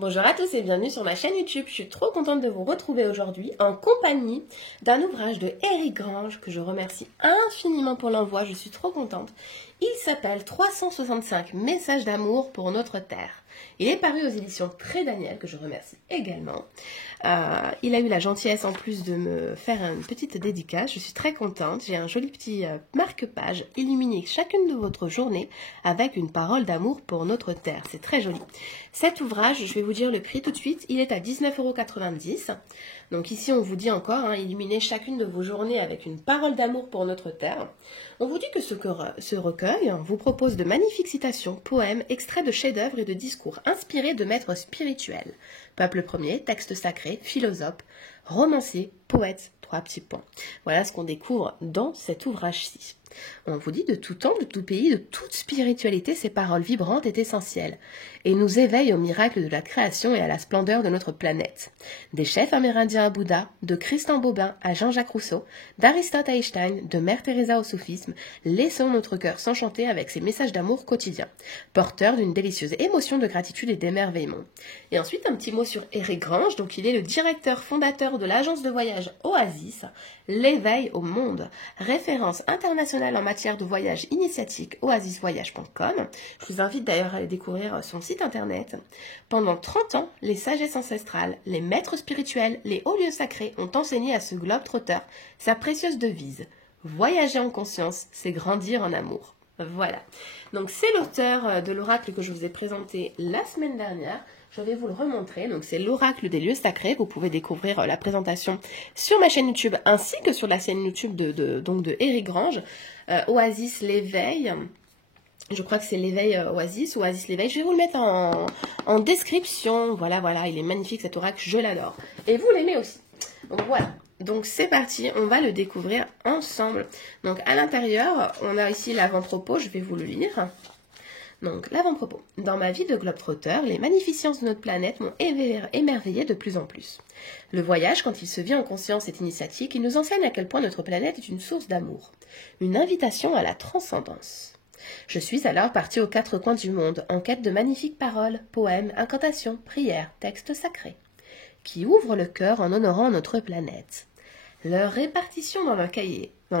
Bonjour à tous et bienvenue sur ma chaîne YouTube. Je suis trop contente de vous retrouver aujourd'hui en compagnie d'un ouvrage de Eric Grange que je remercie infiniment pour l'envoi. Je suis trop contente. Il s'appelle 365 messages d'amour pour notre terre. Il est paru aux éditions Très Daniel que je remercie également. Il a eu la gentillesse en plus de me faire une petite dédicace. Je suis très contente. J'ai un joli petit marque-page illuminé chacune de votre journée avec une parole d'amour pour notre terre. C'est très joli. Cet ouvrage, je vais vous dire le prix tout de suite, il est à 19,90 €. Donc ici, on vous dit encore, illuminez chacune de vos journées avec une parole d'amour pour notre terre. On vous dit que ce recueil vous propose de magnifiques citations, poèmes, extraits de chefs-d'œuvre et de discours inspirés de maîtres spirituels. Peuple premier, texte sacré, philosophe, romancier, poète, 3 petits points. Voilà ce qu'on découvre dans cet ouvrage-ci. On vous dit de tout temps, de tout pays, de toute spiritualité, ces paroles vibrantes est essentielles et nous éveillent au miracle de la création et à la splendeur de notre planète. Des chefs amérindiens à Bouddha, de Christian Bobin à Jean-Jacques Rousseau, d'Aristote à Einstein, de Mère Teresa au soufisme, laissons notre cœur s'enchanter avec ces messages d'amour quotidiens, porteurs d'une délicieuse émotion de gratitude et d'émerveillement. Et ensuite, un petit mot sur Eric Grange. Donc, il est le directeur fondateur de l'agence de voyage Oasis, l'éveil au monde, référence internationale en matière de voyage initiatique, oasisvoyage.com. Je vous invite d'ailleurs à aller découvrir son site internet. Pendant 30 ans, les sagesses ancestrales, les maîtres spirituels, les hauts lieux sacrés ont enseigné à ce globe-trotteur sa précieuse devise. Voyager en conscience, c'est grandir en amour. Voilà. Donc c'est l'auteur de l'oracle que je vous ai présenté la semaine dernière. Je vais vous le remontrer. Donc c'est l'oracle des lieux sacrés. Vous pouvez découvrir la présentation sur ma chaîne YouTube ainsi que sur la chaîne YouTube de Eric Grange. Oasis l'éveil. Je crois que c'est l'éveil Oasis ou Oasis l'éveil. Je vais vous le mettre en description. Voilà, il est magnifique cet oracle. Je l'adore. Et vous l'aimez aussi. Donc voilà. Donc c'est parti, on va le découvrir ensemble. Donc à l'intérieur, on a ici l'avant-propos, je vais vous le lire. Donc l'avant-propos. Dans ma vie de globe-trotteur, les magnificences de notre planète m'ont émerveillé de plus en plus. Le voyage, quand il se vit en conscience, est initiatique. Il nous enseigne à quel point notre planète est une source d'amour. Une invitation à la transcendance. Je suis alors partie aux 4 coins du monde, en quête de magnifiques paroles, poèmes, incantations, prières, textes sacrés, qui ouvrent le cœur en honorant notre planète. Leur répartition dans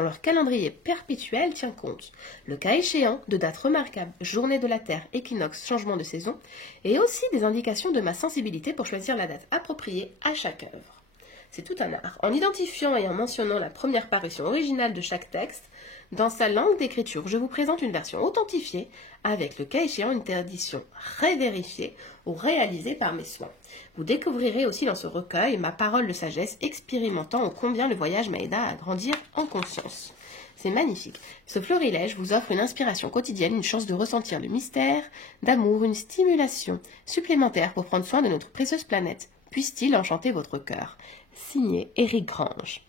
leur calendrier perpétuel tient compte, le cas échéant, de dates remarquables, journée de la Terre, équinoxe, changement de saison, et aussi des indications de ma sensibilité pour choisir la date appropriée à chaque œuvre. C'est tout un art. En identifiant et en mentionnant la première parution originale de chaque texte, dans sa langue d'écriture, je vous présente une version authentifiée, avec le cas échéant une édition révérifiée ou réalisée par mes soins. Vous découvrirez aussi dans ce recueil ma parole de sagesse expérimentant ô combien le voyage m'a aidé à grandir en conscience. C'est magnifique. Ce florilège vous offre une inspiration quotidienne, une chance de ressentir le mystère, d'amour, une stimulation supplémentaire pour prendre soin de notre précieuse planète. Puisse-t-il enchanter votre cœur. Signé Eric Grange.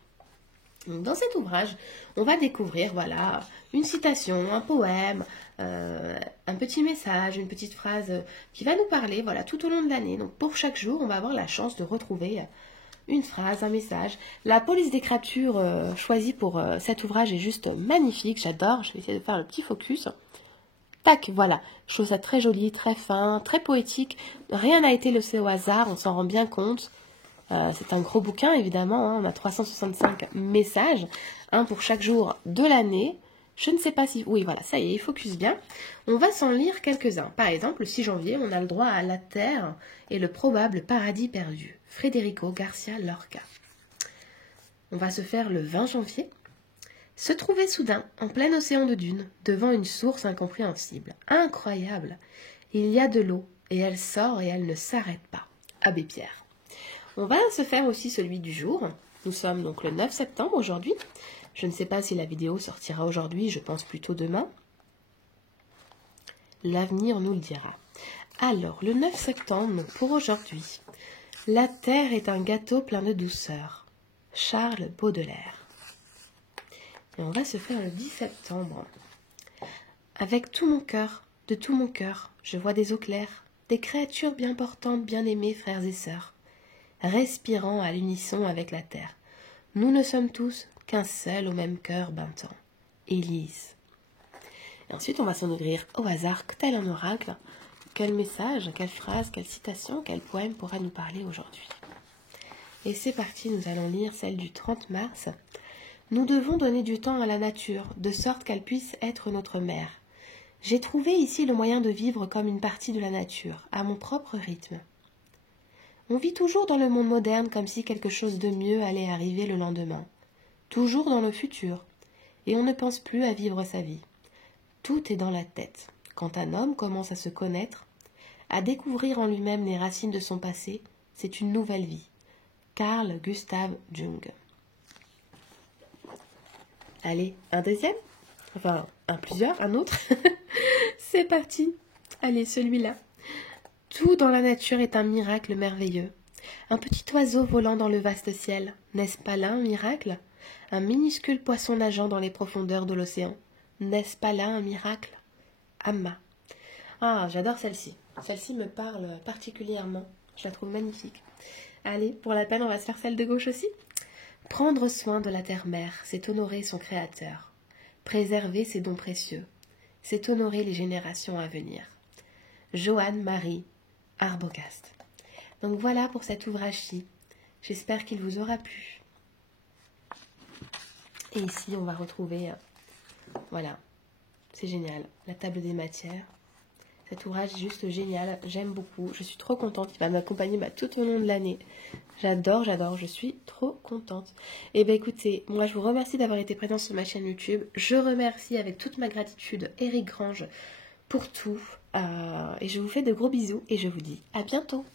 Dans cet ouvrage, on va découvrir une citation, un poème, un petit message, une petite phrase qui va nous parler tout au long de l'année. Donc pour chaque jour, on va avoir la chance de retrouver une phrase, un message. La police d'écriture choisie pour cet ouvrage est juste magnifique, j'adore. Je vais essayer de faire le petit focus. Tac, voilà, je trouve ça très joli, très fin, très poétique. Rien n'a été laissé au hasard, on s'en rend bien compte. C'est un gros bouquin, évidemment. On a 365 messages, un pour chaque jour de l'année. Je ne sais pas si... Oui, voilà, ça y est, il focus bien. On va s'en lire quelques-uns. Par exemple, le 6 janvier, on a le droit à la terre et le probable paradis perdu. Federico Garcia Lorca. On va se faire le 20 janvier. Se trouver soudain, en plein océan de dunes, devant une source incompréhensible. Incroyable. Il y a de l'eau, et elle sort et elle ne s'arrête pas. Abbé Pierre. On va se faire aussi celui du jour. Nous sommes donc le 9 septembre aujourd'hui. Je ne sais pas si la vidéo sortira aujourd'hui, je pense plutôt demain. L'avenir nous le dira. Alors, le 9 septembre, pour aujourd'hui, la terre est un gâteau plein de douceur. Charles Baudelaire. Et on va se faire le 10 septembre. Avec tout mon cœur, de tout mon cœur, je vois des eaux claires, des créatures bien portantes, bien aimées, frères et sœurs, respirant à l'unisson avec la terre. Nous ne sommes tous qu'un seul au même cœur battant. Élise. Et ensuite, on va s'en ouvrir au hasard, tel un oracle. quel message, quelle phrase, quelle citation, quel poème pourra nous parler aujourd'hui. Et c'est parti, nous allons lire celle du 30 mars. Nous devons donner du temps à la nature, de sorte qu'elle puisse être notre mère. J'ai trouvé ici le moyen de vivre comme une partie de la nature, à mon propre rythme. On vit toujours dans le monde moderne comme si quelque chose de mieux allait arriver le lendemain, toujours dans le futur, et on ne pense plus à vivre sa vie. Tout est dans la tête. Quand un homme commence à se connaître, à découvrir en lui-même les racines de son passé, c'est une nouvelle vie. Carl Gustav Jung. Allez, un deuxième? Enfin, un autre. C'est parti. Allez, celui-là. Tout dans la nature est un miracle merveilleux. Un petit oiseau volant dans le vaste ciel, n'est-ce pas là un miracle? Un minuscule poisson nageant dans les profondeurs de l'océan, n'est-ce pas là un miracle? Amma. Ah, j'adore celle-ci. Celle-ci me parle particulièrement. Je la trouve magnifique. Allez, pour la peine, on va se faire celle de gauche aussi. Prendre soin de la terre-mère, c'est honorer son créateur. Préserver ses dons précieux, c'est honorer les générations à venir. Johanne Marie Arbogast. Donc voilà pour cet ouvrage-ci. J'espère qu'il vous aura plu. Et ici, on va retrouver, voilà, c'est génial, la table des matières. Cet ouvrage est juste génial, j'aime beaucoup, je suis trop contente, il va m'accompagner tout au long de l'année. J'adore, je suis trop contente. Et bien écoutez, moi je vous remercie d'avoir été présent sur ma chaîne YouTube. Je remercie avec toute ma gratitude Éric Grange pour tout. Et je vous fais de gros bisous et je vous dis à bientôt.